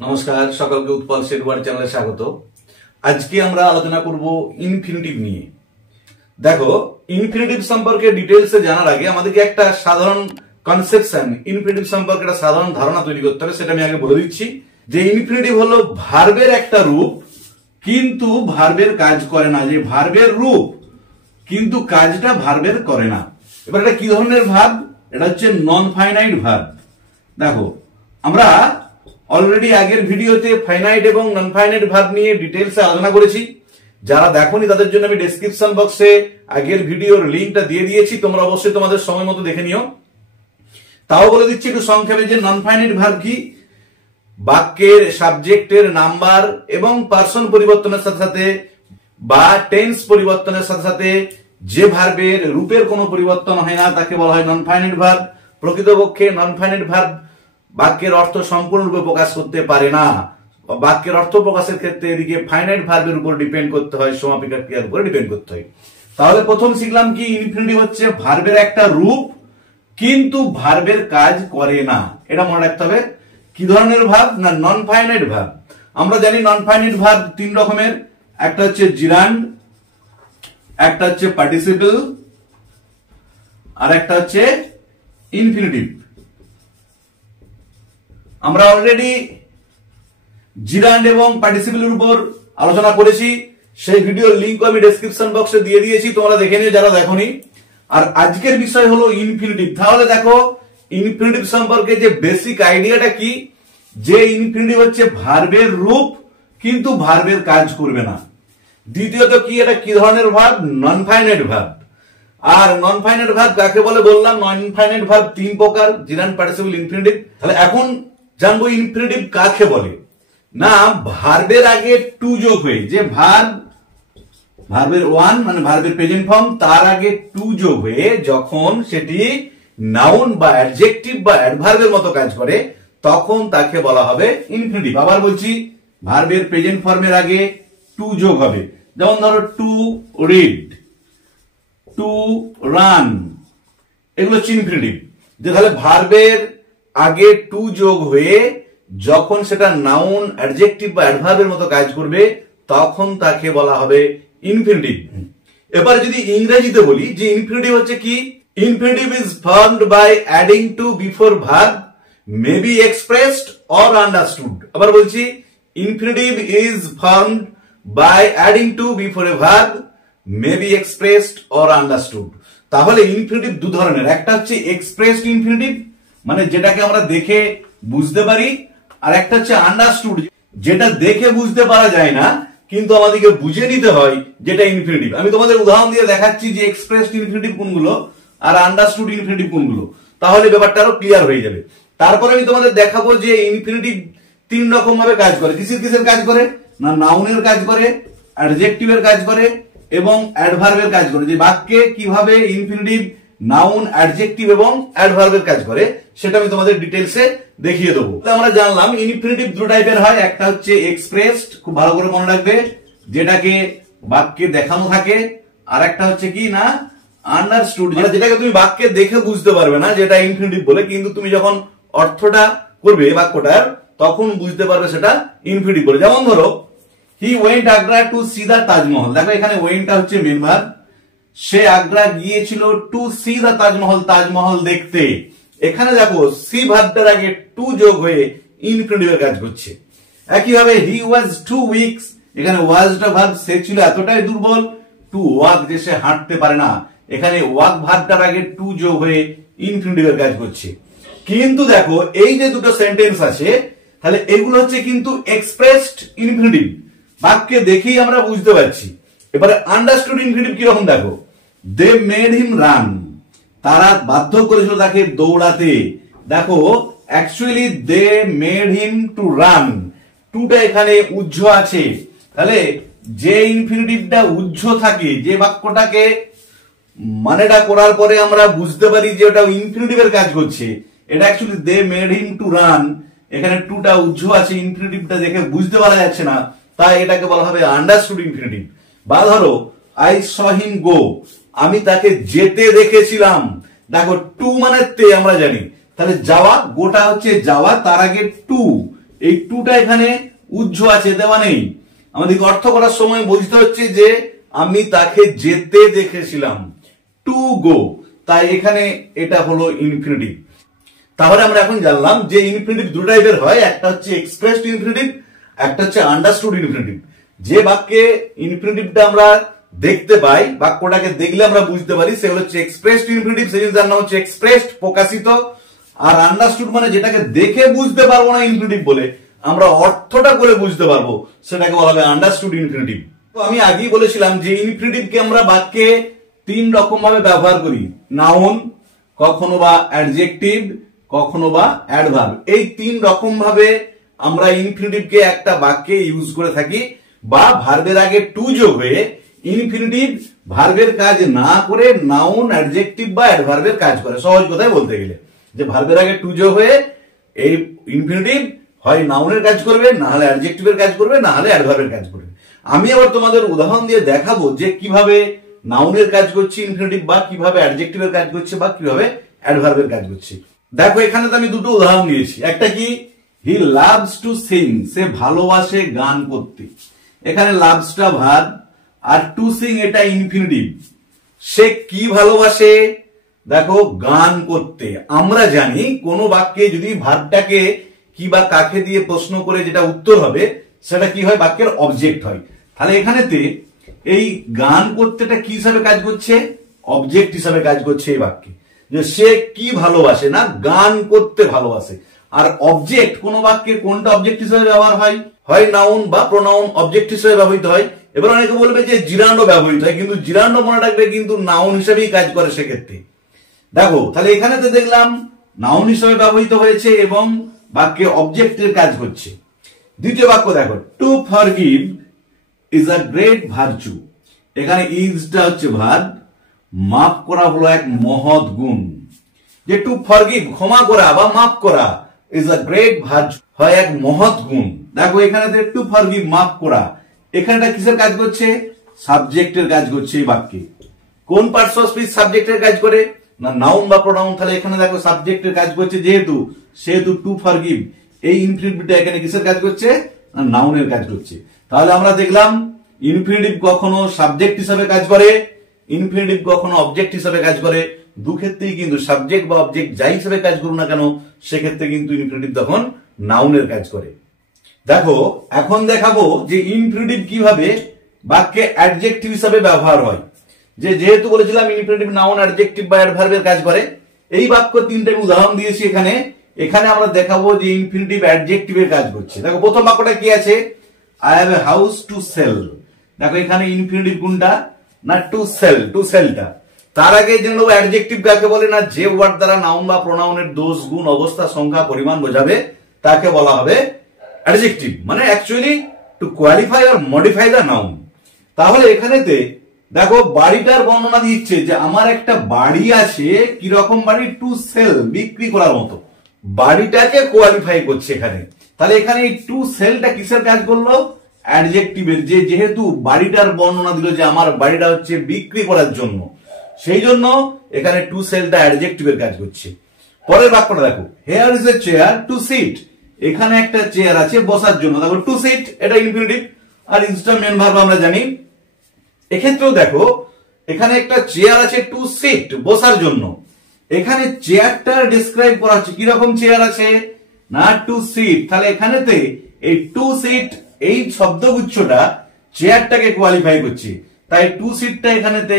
নমস্কার, সকলকে উৎপল শেরওয়ার চ্যানেলে স্বাগত। আজকে আমরা আলোচনা করব ইনফিনিটিভ নিয়ে। দেখো, ইনফিনিটিভ সম্পর্কে ডিটেইলসে জানার আগে আমাদেরকে একটা সাধারণ কনসেপশন, ইনফিনিটিভ সম্পর্কে একটা সাধারণ ধারণা তৈরি করতে হবে। সেটা আমি আগে বলে দিচ্ছি যে ইনফিনিটিভ হলো ভার্বের একটা রূপ, কিন্তু ভার্বের কাজ করে না। যে ভার্বের রূপ কিন্তু কাজটা ভার্বের করে না। এবার এটা কি ধরনের ভার্ব? এটা হচ্ছে নন ফাইনাইট ভার্ব। দেখো, আমরা অলরেডি আগের ভিডিওতে ফাইনাইট এবং নন ফাইনাইট ভার্ব নিয়ে ডিটেইলসে আলোচনা করেছি। যারা দেখোনি তাদের জন্য আমি ডেসক্রিপশন বক্সে আগের ভিডিওর লিংকটা দিয়ে দিয়েছি, তোমরা অবশ্যই তোমাদের সময় মতো দেখে নিও। তাও বলে দিচ্ছি একটু সংক্ষেপে যে নন ফাইনাইট ভার্ব কি। বাক্যের সাবজেক্টের নাম্বার এবং পার্সন পরিবর্তনের সাথে সাথে বা টেন্স পরিবর্তনের সাথে সাথে যে ভার্বের রূপের কোনো পরিবর্তন হয় না তাকে বলা হয় নন ফাইনাইট ভার্ব। প্রকৃতপক্ষে নন ফাইনাইট ভার্ব বাক্যের অর্থ সম্পূর্ণরূপে প্রকাশ করতে পারে না। বাক্যের অর্থ প্রকাশের ক্ষেত্রে এদিকে ফাইনাইট ভার্বের উপর ডিপেন্ড করতে হয়, সমাপিকা ক্রিয়ার উপর ডিপেন্ড করতে হয়। তাহলে প্রথম শিখলাম কি ইনফিনিটিভ হচ্ছে ভার্বের একটা রূপ, কিন্তু ভার্বের কাজ করে না। এটা মনে রাখতে হবে। কি ধরনের ভার্ব? না, নন ফাইনাইট ভার্ব। আমরা জানি নন ফাইনাইট ভার্ব তিন রকমের। একটা হচ্ছে জিরান্ড, একটা হচ্ছে পার্টিসিপল, আর একটা হচ্ছে ইনফিনিটিভ। আমরা অলরেডি জিরান্ড এবং পার্টিসিপলের উপর আলোচনা করেছি। সেই ভিডিওর লিংক আমি ডেসক্রিপশন বক্সে দিয়ে দিয়েছি, তোমরা দেখে নিও যারা দেখোনি। আর আজকের বিষয় হলো ইনফিনিটিভ। তাহলে দেখো, ইনফিনিটিভ সম্পর্কে যে বেসিক আইডিয়াটা কি, যে ইনফিনিটিভ হচ্ছে ভার্বের রূপ কিন্তু ভার্বের কাজ করবে না। দ্বিতীয়ত কি, এটা কি ধরনের ভার্ব? Non finite verb. আর নন ফাইনাইট ভার্ব কাকে বলে বললাম। নন ফাইনাইট ভার্ব তিন প্রকার, জিরান্ড, পার্টিসিপল, ইনফিনিটিভ। তাহলে এখন জানবো ইনফিনিটিভ কাকে বলে। না, ভার্বের আগে টু যোগ হয়ে, যে ভার্বের ওয়ান মানে ভার্বের প্রেজেন্ট ফর্ম, তার আগে টু যোগ হয়ে যখন সেটি নাউন বা অ্যাডজেক্টিভ বা অ্যাডভার্বের মতো কাজ করে তখন তাকে বলা হবে ইনফিনিটিভ। আবার বলছি, ভার্বের প্রেজেন্ট ফর্মের আগে টু যোগ হবে। যেমন ধরো, টু রিড, টু রান, এগুলো হচ্ছে ইনফিনিটিভ। যে তাহলে ভার্বের আগে টু যোগ হয়ে যখন সেটা নাউন, অ্যাডজেক্টিভ বা অ্যাডভার্বের মতো কাজ করবে তখন তাকে বলা হবে ইনফিনিটিভ। এবার যদি ইংরেজিতে বলি যে ইনফিনিটিভ হচ্ছে কি, infinitive is formed by adding to before verb may be expressed or understood. আবার বলছি, infinitive is formed by adding to before a verb may be expressed or understood. তাহলে ইনফিনিটিভ দু ধরনের। একটা হচ্ছে এক্সপ্রেসড ইনফিনিটিভ, মানে যেটাকে আমরা দেখে বুঝতে পারি, আর একটা হচ্ছে আন্ডারস্টুড, যেটা দেখে বুঝতে পারা যায় না কিন্তু আমাদেরকে বুঝে নিতে হয় যেটা ইনফিনিটিভ। আমি তোমাদের উদাহরণ দিয়ে দেখাচ্ছি যে এক্সপ্রেসড ইনফিনিটিভ কোনগুলো আর আন্ডারস্টুড ইনফিনিটিভ কোনগুলো, তাহলে ব্যাপারটা আরো ক্লিয়ার হয়ে যাবে। তারপরে আমি তোমাদের দেখাবো যে ইনফিনিটিভ তিন রকম ভাবে কাজ করে। কিসের কাজ করে? না, নাউনের কাজ করে, অ্যাডজেক্টিভের কাজ করে এবং অ্যাডভার্বের কাজ করে। যে বাক্যে কিভাবে ইনফিনিটিভ নাউন, অ্যাডজেক্টিভ এবং অ্যাডভার্বের কাজ করে সেটা আমি তোমাদের ডিটেইলসে দেখিয়ে দেবো। আমরা জানলাম ইনফিনিটিভ দু টাইপের হয়। একটা হচ্ছে এক্সপ্রেসড, খুব ভালো করে মনে রাখবে, যেটাকে বাক্যে দেখানো থাকে। আর একটা হচ্ছে কি না, আন্ডারস্টুড, যেটাকে তুমি বাক্যে দেখে বুঝতে পারবে না, যেটা ইনফিনিটিভ বলে, কিন্তু তুমি যখন অর্থটা করবে বাক্যটার তখন বুঝতে পারবে সেটা ইনফিনিটিভ বলে। যেমন ধরো, he went Agra to see the Taj Mahal. দেখো, এখানে ওয়েন্টটা হচ্ছে মেন ভার্ব। সে আগ্রা গিয়েছিল to see the Taj Mahal, Taj Mahal দেখতে। এখানে দেখো, সি ভার্বটার আগে টু যোগ হয়ে ইনফিনিটিভের কাজ করছে। একইভাবে হি ওয়াজ টু উইকস, এখানে ওয়াজটা ভার্ব, সে ছিল এতটাই দুর্বল টু ওয়াক, যে সে হাঁটতে পারে না। এখানে ওয়াক ভার্বটার আগে টু যোগ হয়ে ইনফিনিটিভের কাজ করছে। কিন্তু দেখো, এই যে দুটো সেন্টেন্স আছে, তাহলে এগুলো হচ্ছে কিন্তু এক্সপ্রেসড ইনফিনিটিভ, বাক্যে দেখেই আমরা বুঝতে পারছি। এবারে আন্ডারস্টুড ইনফিনিটিভ কিরকম দেখো, দে মেড হিম রান, তারা বাধ্য করেছিল তাকে দৌড়াতে। দেখো, actually they made him to run, টুটা এখানে উজ্জ্ব আছে। তাহলে যে ইনফিনিটিভটা উজ্জ্ব থাকে, যে বাক্যটাকে মানেটা করার পরে আমরা বুঝতে পারি যে ওটা ইনফিনিটিভের কাজ করছে, এটা actually they made him to run, এখানে টুটা উজ্জ্ব আছে, ইনফিনিটিভটা দেখে বুঝতে পারা যাচ্ছে না, তাই এটাকে বলা হবে আন্ডারস্টুড ইনফিনিটিভ। বা ধরো, আই স হিম গো, আমি তাকে যেতে দেখেছিলাম। দেখো, টু মানে তে আমরা জানি, তাহলে যাওয়া, গোটা হচ্ছে যাওয়া, তার আগে টু, এই টুটা এখানে উজ্জ আছে, দেওয়া নেই। আমাদেরকে অর্থ করার সময় বুঝতে হচ্ছে যে আমি তাকে যেতে দেখেছিলাম, টু গো, তাই এখানে এটা হলো ইনফিনিটিভ। তাহলে আমরা এখন জানলাম যে ইনফিনিটিভ দু টাইপের হয়, একটা হচ্ছে এক্সপ্রেসড ইনফিনিটিভ, একটা হচ্ছে আন্ডারস্টুড ইনফিনিটিভ। যে বাক্যে ইনফিনিটিভটা আমরা দেখতে পাই, বাক্যটাকে দেখলে আমরা বুঝতে পারি, সেগুলো হচ্ছে এক্সপ্রেসড ইনফিনিটিভ, সেই যার নাম হচ্ছে এক্সপ্রেসড, প্রকাশিত। আর আন্ডারস্টুড মানে যেটাকে দেখে বুঝতে পারবো না ইনফিনিটিভ বলে, আমরা অর্থটা করে বুঝতে পারবো, সেটাকে বলা হবে আন্ডারস্টুড ইনফিনিটিভ। তো আমি আগেই বলেছিলাম যে ইনফিনিটিভকে আমরা বাক্যে তিন রকম ভাবে ব্যবহার করি, নাউন, কখনো বা অ্যাডজেক্টিভ, কখনো বা অ্যাডভার্ব। এই তিন রকম ভাবে আমরা ইনফিনিটিভকে একটা বাক্যে ইউজ করে থাকি, বা ভার্বের আগে টু যোগ হয়ে ইনফিনিটিভ ভার্বের কাজ না করে নাউন, অ্যাডজেক্টিভ বা অ্যাডভার্বের কাজ করে। সহজ কথায় বলতে গেলে যে ভার্বের আগে টু যোগ হয়ে এই ইনফিনিটিভ হয় নাউনের কাজ করবে, না হলে অ্যাডজেক্টিভের কাজ করবে, না হলে অ্যাডভার্বের কাজ করবে। আমি আবার তোমাদের উদাহরণ দিয়ে দেখাবো যে কিভাবে নাউনের কাজ করছে ইনফিনিটিভ, বা কিভাবে অ্যাডজেক্টিভের কাজ করছে, বা কিভাবে অ্যাডভার্বের কাজ করছে। দেখো এখানে তো আমি দুটো উদাহরণ দিয়েছি। একটা কি, হি লাভস টু সিং, সে ভালোবাসে গান করতে। এখানে লাভসটা ভার্ব আর টু সিং এটা ইনফিনিটিভ। সে কি ভালোবাসে? দেখো গান করতে। আমরা জানি কোন বাক্যে যদি ভার্বটাকে কি বা কাকে দিয়ে প্রশ্ন করে যেটা উত্তর হবে সেটা কি হয়, বাক্যের অবজেক্ট হয়। তাহলে এখানেতে এই গান করতেটা কি হিসাবে কাজ করছে, অবজেক্ট হিসাবে কাজ করছে এই বাক্যে, যে সে কি ভালোবাসে, না গান করতে ভালোবাসে। আর অবজেক্ট কোন বাক্যে কোনটা অবজেক্ট হিসেবে ব্যবহার হয়, হয় নাউন বা প্রোনাউন অবজেক্ট হিসেবে ব্যবহৃত হয়। এবার অনেকে বলবে যে জিরান্ড ব্যবহৃত হয়, কিন্তু জিরান্ড মনে রাখবে কিন্তু নাউন হিসেবেই কাজ করে সেক্ষেত্রে। দেখো তাহলে এখানে তো দেখলাম নাউন হিসেবে ব্যবহৃত হয়েছে এবং বাক্যে অবজেক্টের কাজ করছে। দ্বিতীয় বাক্য দেখো, two forgive is a great virtue. এখানে ইজটা হচ্ছে ভার্ব, মাফ করা হলো এক মহৎ গুণ। যে টু ফরগিভ ক্ষমা করা বা মাফ করা, ইজ আ গ্রেট ভার্চু হয় এক মহৎ গুণ। দেখো এখানে টু ফরগিভ মাফ করা, এখানটা কিসের কাজ করছে, সাবজেক্টের কাজ করছে এই বাক্যে। কোন পার্টস অফ স্পিচ সাবজেক্টের কাজ করে, না নাউন বা প্রোনাউন। তাহলে এখানে দেখো সাবজেক্টের কাজ করছে, সেহেতু টু ফরগিভ এই ইনফিনিটিভটা এখানে কিসের কাজ করছে, না নাউনের কাজ করছে। তাহলে আমরা দেখলাম ইনফিনিটিভ কখনো সাবজেক্ট হিসাবে কাজ করে, ইনফিনিটিভ কখনো অবজেক্ট হিসাবে কাজ করে। দু ক্ষেত্রেই কিন্তু সাবজেক্ট বা অবজেক্ট যাই হিসেবে কাজ করুন না কেন, সেক্ষেত্রে কিন্তু ইনফিনিটিভ তখন নাউনের কাজ করে। দেখো এখন দেখাবো যে ইনফিনিটিভ কিভাবে বাক্যে অ্যাডজেক্টিভ হিসাবে ব্যবহার হয়। যেহেতু বলেছিলাম ইনফিনিটিভ নাউন, অ্যাডজেক্টিভ বা অ্যাডভার্বের কাজ করে, এই বাক্য তিনটা আমি উদাহরণ দিয়েছি এখানে। এখানে আমরা দেখাবো যে ইনফিনিটিভ অ্যাডজেক্টিভের কাজ করছে। দেখো প্রথম বাক্যটা কি আছে, I have a house to sell. দেখো এখানে ইনফিনিটিভ কোনটা, না টু সেল, টু সেলটা। তার আগে জেনে নেবো অ্যাডজেক্টিভ কাকে বলে, না যে ওয়ার্ড দ্বারা নাউন বা প্রোনাউনের দোষ, গুণ, অবস্থা, সংখ্যা, পরিমাণ বোঝাবে তাকে বলা হবে অ্যাডজেক্টিভ। মানে actually to qualify or modify the noun. তাহলে এখানেতে দেখো বাড়িটার বর্ণনা দিচ্ছে যে আমার একটা বাড়ি আছে, কিরকম বাড়ি, টু সেল, বিক্রি করার মতো। বাড়িটাকে কোয়ালিফাই করছে এখানে। তাহলে এখানে এই টু সেলটা কিসের কাজ করলো, অ্যাডজেক্টিভের। যেহেতু বাড়িটার বর্ণনা দিল যে আমার বাড়িটা হচ্ছে বিক্রি করার জন্য, সেই জন্য এখানে টু সেলটা অ্যাডজেক্টিভের কাজ করছে। পরের বাক্যটা দেখো, here is a chair to sit. এখানে একটা চেয়ার আছে বসার জন্য। দেখো টু সিট এটা ইনফিনিটিভ, আর ইজটা মেন ভার্ব আমরা জানি। এক্ষেত্রেও দেখো এখানে একটা চেয়ার আছে টু সিট, বসার জন্য। এখানে চেয়ারটা ডিসক্রাইব করা হচ্ছে, কিরকম চেয়ার আছে, না টু সিট। তাহলে এখানেতে এই টু সিট এই শব্দগুচ্ছটা চেয়ারটাকে কোয়ালিফাই করছে, তাই টু সিটটা এখানেতে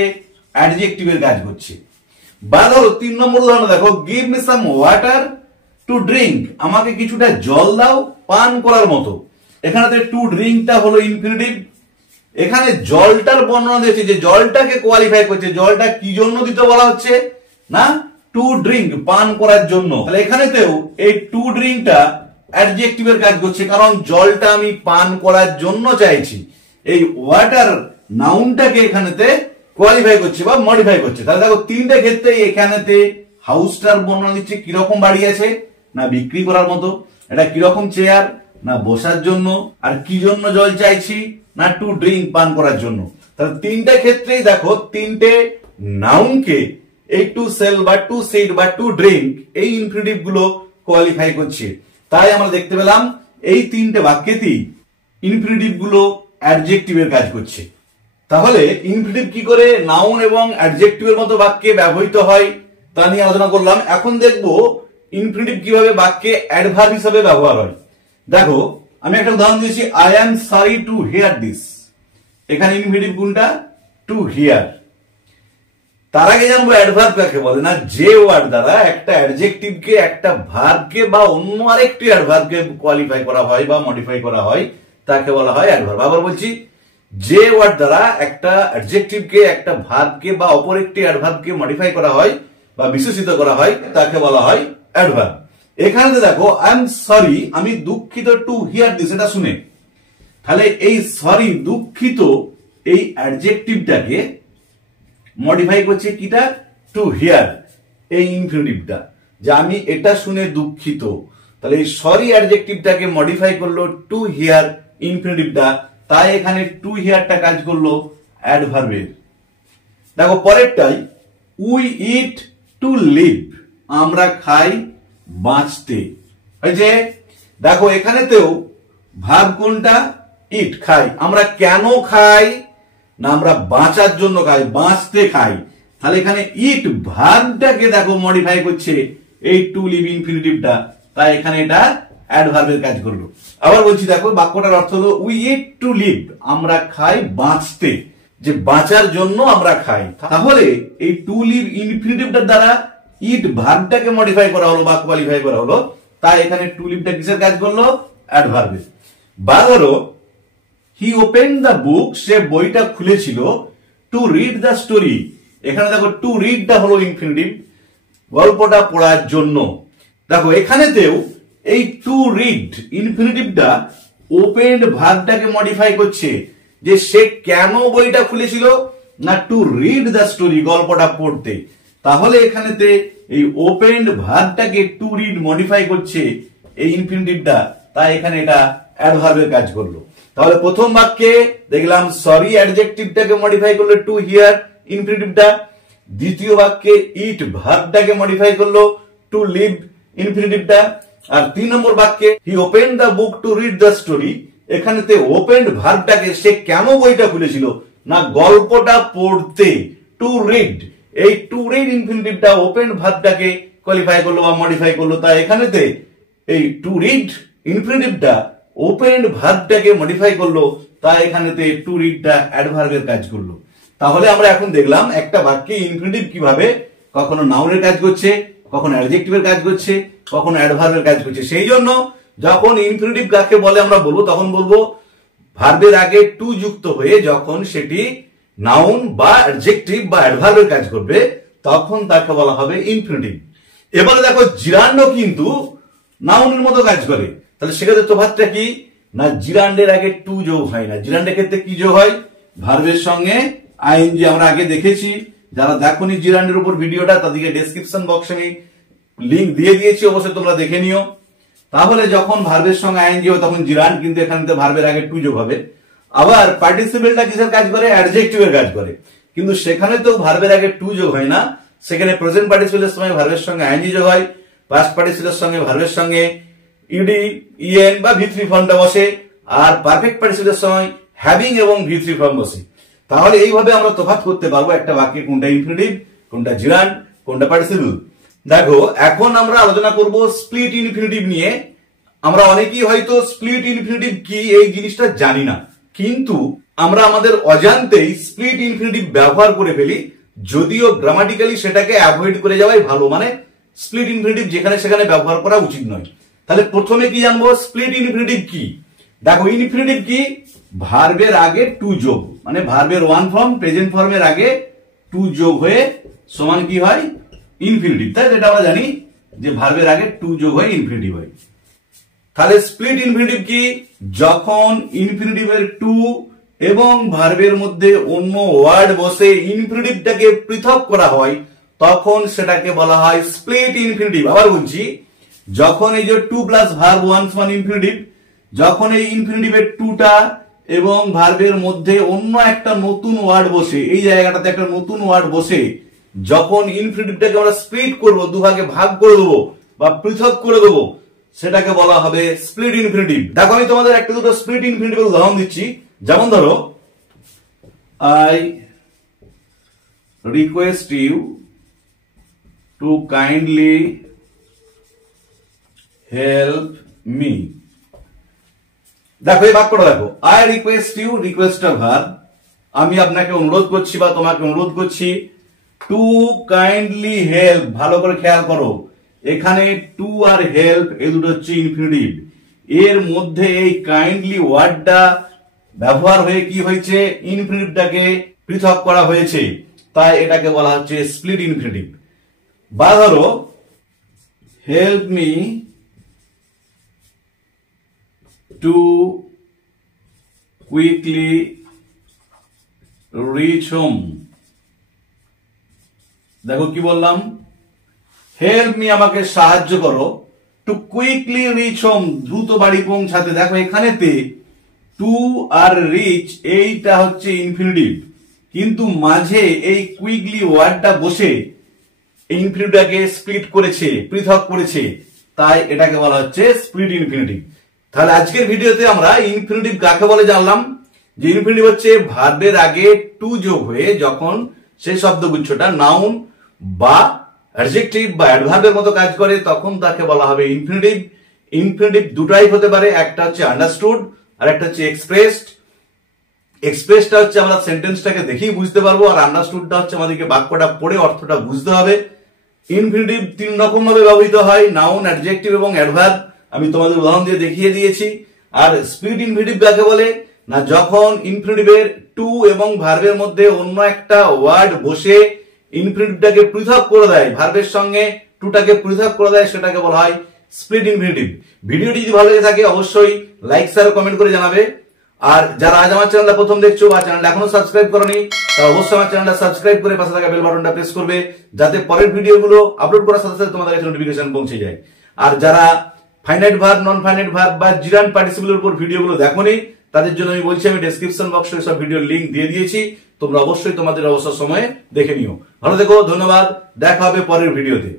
অ্যাডজেক্টিভের কাজ করছে। বা ধরো 3 নম্বর উদাহরণ দেখো, give me some water to drink. আমাকে কিছুটা জল দাও পান করার মতো। এখানেতে টু ড্রিঙ্কটা হলো ইনফিনিটিভ। এখানে জলটার বর্ণনা দিয়েছে, যে জলটাকে কোয়ালিফাই করছে, জলটা কি জন্য দিতে বলা হচ্ছে, না টু ড্রিঙ্ক, পান করার জন্য। তাহলে এখানেতেও এই টু ড্রিঙ্কটা অ্যাডজেক্টিভের কাজ করছে, কারণ জলটা আমি পান করার জন্য চাইছি। এই ওয়াটার নাউনটাকে এখানেতে কোয়ালিফাই করছে বা মডিফাই করছে। তাহলে দেখো তিনটা ক্ষেত্রে এখানেতে হাউসটার বর্ণনা দিচ্ছে, কিরকম বাড়ি আছে, না বিক্রি করার মতো। এটা কিরকম চেয়ার, না বসার জন্য। আর কি জন্য জল চাইছি, না টু ড্রিঙ্ক, পান করার জন্য। তাহলে তিনটা ক্ষেত্রেই দেখো তিনটে নাউনকে এই টু সেল বা টু সিট বা টু ড্রিঙ্ক এই ইনফিনিটিভ গুলো কোয়ালিফাই করছে। তাই আমরা দেখতে পেলাম এই তিনটে বাক্যেতেই ইনফিনিটিভ গুলো অ্যাডজেক্টিভের কাজ করছে। তাহলে ইনফিনিটিভ কি করে নাউন এবং অ্যাডজেক্টিভের মতো বাক্যে ব্যবহৃত হয় তা নিয়ে আলোচনা করলাম। এখন দেখবো ইনফিনিটিভ কিভাবে বাক্যে অ্যাডভার্ব হিসেবে ব্যবহার হয়। দেখো আমি একটা উদাহরণ দিয়েছি, I am sorry to hear this. এখানে ইনফিনিটিভ কোনটা? To hear. তার আগে জানবো অ্যাডভার্ব কাকে বলে। না, যে ওয়ার্ড দ্বারা একটা অ্যাডজেক্টিভকে একটা ভার্বকে বা অন্য আরেকটি অ্যাডভার্বকে কোয়ালিফাই করা হয় বা মডিফাই করা হয় তাকে বলা হয় অ্যাডভার্ব। আবার বলছি, যে ওয়ার্ড দ্বারা একটা অ্যাডজেক্টিভকে একটা ভার্বকে বা অপর একটি অ্যাডভার্বকে মডিফাই করা হয় বা বিশেষিত করা হয় তাকে বলা হয় অ্যাডভার্ব। এখানে দেখো আই এম সরি, আমি দুঃখিত টু হিয়ার দিস, এটা শুনে। তাহলে এই সরি দুঃখিত এই অ্যাডজেক্টিভটাকে মডিফাই করছে কিটা? টু হিয়ার, এই ইনফিনিটিভটা, যে আমি এটা শুনে দুঃখিত। তাহলে এই সরি অ্যাডজেক্টিভটাকে মডিফাই করলো টু হিয়ার ইনফিনিটিভটা, তাই এখানে টু হিয়ারটা কাজ করলো অ্যাডভার্বের। দেখো পরেরটাই, উই ইট টু লিভ, আমরা খাই বাঁচতে। এই যে দেখো এখানেতেও ভার্ব কোনটা? ইট, খাই। আমরা কেন খাই? না, আমরা বাঁচার জন্য খাই, বাঁচতে খাই। তাহলে এখানে ইট ভার্বটাকে দেখো মডিফাই করছে এই টু লিভ ইনফিনিটিভটা, তাই এখানে এটা অ্যাডভার্বের কাজ করলো। আবার বলছি, দেখো বাক্যটার অর্থ হলো উই ইট টু লিভ, আমরা খাই বাঁচতে, যে বাঁচার জন্য আমরা খাই। তাহলে এই টু লিভ ইনফিনিটিভটার দ্বারা ইট ভার্বটাকে মডিফাই করা হলো বা কোয়ালিফাই করা হলো, তাই এখানে টু লিভটা কিসের কাজ করলো? অ্যাডভার্বের। বা ধরো হি ওপেন দ্য বুক, সে বইটা খুলেছিল, টু রিড দ্য স্টোরি। এখানে দেখো টু রিডটা হলো ইনফিনিটিভ, গল্পটা পড়ার জন্য। দেখো এখানেতেও এই টু রিড ইনফিনিটিভটা ওপেনড ভার্বটাকে মডিফাই করছে, যে সে কেন বইটা খুলেছিল? না, টু রিড দ্য স্টোরি, গল্পটা পড়তে। তাহলে এখানেতে এই ওপেনড ভার্বটাকে টু রিড মডিফাই করছে এই ইনফিনিটিভটা, তাই এখানে এটা অ্যাডভার্বের কাজ করলো। তাহলে প্রথম বাক্যে দেখলাম সরি অ্যাডজেক্টিভটাকে মডিফাই করলো টু হিয়ার ইনফিনিটিভটা, দ্বিতীয় বাক্যে ইট ভার্বটাকে মডিফাই করলো টু লিভ ইনফিনিটিভটা, আর 3 নম্বর বাক্যে he open the book to read the story, এখানেতে ওপেনড ভার্বটাকে সে কেন বইটা খুলেছিল? না, গল্পটা পড়তে, টু রিড। এই টু রিড ইনফিনিটিভটা ওপেনড ভার্বটাকে কোয়ালিফাই করলো বা মডিফাই করলো, তাই এখানেতে এই টু রিড ইনফিনিটিভটা ওপেনড ভার্বটাকে মডিফাই করলো, তাই এখানেতে টু রিডটা অ্যাডভার্বের কাজ করলো। তাহলে আমরা এখন দেখলাম একটা বাক্যে ইনফিনিটিভ কিভাবে কখনো নাউনের কাজ করছে, কখনো অ্যাডজেক্টিভের কাজ করছে, কখনো অ্যাডভার্বের কাজ করছে। সেই জন্য যখন ইনফিনিটিভ কাকে বলে আমরা বলবো, তখন বলবো ভার্বের আগে টু যুক্ত হয়ে যখন সেটি নাউন বা অ্যাডজেক্টিভ বা অ্যাডভার্বের কাজ করবে, তখন তাকে বলা হবে ইনফিনিটিভ। এবারে দেখো জিরান্ড কিন্তু নাউনের মতো কাজ করে। তাহলে সেক্ষেত্রে তফাৎটা কি? না, জিরান্ডের আগে টু যোগ হয় না। জিরান্ডের ক্ষেত্রে কি যোগ হয়? ভার্বের সঙ্গে আইএনজি। আমরা আগে দেখেছি, যারা দেখোনি জিরান্ডের উপর ভিডিওটা, তাদেরকে ডেসক্রিপশন বক্সে আমি লিংক দিয়ে দিয়েছি, অবশ্যই তোমরা দেখে নিও। তাহলে যখন ভার্বের সঙ্গে আইএনজি হয় তখন জিরান্ড, কিন্তু এখানে ভার্বের আগে টু যোগ হবে। আবার পার্টিসিপেলটা কিসের কাজ করে? অ্যাডজেক্টিভের কাজ করে, কিন্তু সেখানে তো ভার্বের আগে টু যোগ হয় না। সেখানে প্রেজেন্ট পার্টিসিপেলের সময় ভার্বের সঙ্গে আইএনজি যোগ হয়, পাস্ট পার্টিসিপেলের সঙ্গে ভার্বের সঙ্গে ইডি, ইএন বা ভি3 ফর্মটা বসে, আর পারফেক্ট পার্টিসিপেলের সময় হ্যাভিং এবং ভি3 ফর্ম বসে। তাহলে এইভাবে আমরা তফাৎ করতে পারবো একটা বাক্যে কোনটা ইনফিনিটিভ, কোনটা জিরান্ড, কোনটা পার্টিসিপেল। দেখো এখন আমরা আলোচনা করব স্প্লিট ইনফিনিটিভ নিয়ে। আমরা অনেকেই হয়তো স্প্লিট ইনফিনিটিভ কি এই জিনিসটা জানি না, কিন্তু আমরা আমাদের অজান্তেই স্প্লিট ইনফিনিটিভ ব্যবহার করে ফেলি, যদিও গ্রামাটিক্যালি সেটাকে অ্যাভয়েড করে যাওয়াই ভালো। মানে স্প্লিট ইনফিনিটিভ যেখানে সেখানে ব্যবহার করা উচিত নয়। তাহলে প্রথমে কি জানবো স্প্লিট ইনফিনিটিভ কি? দেখো ইনফিনিটিভ কি? ভার্বের আগে টু যোগ, মানে ভার্বের ওয়ান ফর্ম প্রেজেন্ট ফর্মের আগে টু যোগ হয়ে সমান কি হয়? ইনফিনিটিভ। তাই এটা আমরা জানি যে ভার্বের আগে টু যোগ হয়ে ইনফিনিটিভ হয়। তাহলে স্প্লিট ইনফিনিটিভ কি? যখন ইনফিনিটিভের টু এবং ভার্বের মধ্যে অন্য ওয়ার্ড বসে ইনফিনিটিভটাকে পৃথক করা হয়, তখন সেটাকে বলা হয় স্প্লিট ইনফিনিটিভ। আবার বলছি, যখন এই যে টু প্লাস ভার্ব ওয়ান সমান ইনফিনিটিভ, যখন এই ইনফিনিটিভের টুটা এবং ভার্বের মধ্যে অন্য একটা নতুন ওয়ার্ড বসে, এই জায়গাটাতে একটা নতুন ওয়ার্ড বসে, যখন ইনফিনিটিভটাকে আমরা স্প্লিট করবো, দুভাগে ভাগ করে দেবো বা পৃথক করে দেবো, সেটাকে বলা হবে স্প্লিট ইনফিনিটিভ। দেখো আমি তোমাদের একটা দুটো স্প্লিট ইনফিনিটিভের উদাহরণ দিচ্ছি। যেমন ধরো, I request you to kindly help me. দেখো এই বাক্যটা দেখো, আই রিকোয়েস্ট ইউ, রিকোয়েস্টটা ভার্ব, আমি আপনাকে অনুরোধ করছি বা তোমাকে অনুরোধ করছি, টু কাইন্ডলি হেল্প, ভালো করে খেয়াল করো, এখানে টু আর হেল্প এই দুটো হচ্ছে ইনফিনিটিভ। এর মধ্যে এই কাইন্ডলি ওয়ার্ডটা ব্যবহার হয়ে কি হয়েছে, ইনফিনিটিভটাকে পৃথক করা হয়েছে, তাই এটাকে বলা হচ্ছে স্প্লিট ইনফিনিটিভ। বা ধরো, help me two quickly reach home. দেখো কি বললাম, হেল্প মি আমাকে সাহায্য করো, টু কুইকলি রিচ হোম দ্রুত বাড়ি পৌঁছাতে। দেখো এখানেতে টু আর রিচ এইটা হচ্ছে ইনফিনিটিভ, কিন্তু মাঝে এই কুইকলি ওয়ার্ডটা বসে ইনফিনিটিভটাকে স্প্লিট করেছে, পৃথক করেছে, তাই এটাকে বলা হচ্ছে স্প্লিট ইনফিনিটিভ। তাহলে আজকের ভিডিওতে আমরা ইনফিনিটিভ কাকে বলে জানলাম, যে ইনফিনিটিভ হচ্ছে ভার্বের আগে টু যোগ হয়ে যখন সেই শব্দগুচ্ছটা নাউন বা অ্যাডজেক্টিভ বা অ্যাডভার্বের মতো কাজ করে তখন তাকে বলা হবে ইনফিনিটিভ। ইনফিনিটিভ দুটাই হতে পারে, একটা হচ্ছে আন্ডারস্টুড আর একটা হচ্ছে এক্সপ্রেসড। এক্সপ্রেসটা হচ্ছে আমরা সেন্টেন্সটাকে দেখেই বুঝতে পারবো, আর আন্ডারস্টুডটা হচ্ছে আমাদেরকে বাক্যটা পড়ে অর্থটা বুঝতে হবে। ইনফিনিটিভ তিন রকম ভাবে ব্যবহৃত হয়, নাউন, অ্যাডজেক্টিভ এবং অ্যাডভার্ব, আমি তোমাদের উদাহরণ দিয়ে দেখিয়ে দিয়েছি। আর স্প্লিট ইনফিনিটিভ কাকে বলে না, যখন ইনফিনিটিভের টু এবং ভার্বের মধ্যে অন্য একটা ওয়ার্ড বসে ইনফিনিটিভটাকে পৃথক করে দেয়, ভার্বের সঙ্গে টুটাকে পৃথক করে দেয়, সেটাকে বলা হয় স্প্লিট ইনফিনিটিভ। ভিডিওটি যদি ভালো লেগে থাকে অবশ্যই লাইক, শেয়ার, কমেন্ট করে জানাবে। আর যারা আজ আমার চ্যানেলটা প্রথম দেখছো বা চ্যানেলটা এখনো সাবস্ক্রাইব করোনি, তারা অবশ্যই আমার চ্যানেলটা সাবস্ক্রাইব করে পাশে থাকা বেল বাটনটা প্রেস করবে, যাতে পরের ভিডিওগুলো আপলোড করার সাথে সাথে তোমাদের কাছে নোটিফিকেশন পৌঁছে যায়। আর যারা finite verb, non finite verb বা জিরান্ড পার্টিসিপলের উপর ভিডিওগুলো দেখোনি, তাদের জন্য আমি বলছি, আমি ডেসক্রিপশন বক্সে সব ভিডিওর লিংক দিয়ে দিয়েছি, তোমরা অবশ্যই তোমাদের অবসর সময়ে দেখে নিও। ভালো থেকো, ধন্যবাদ, দেখা হবে পরের ভিডিওতে।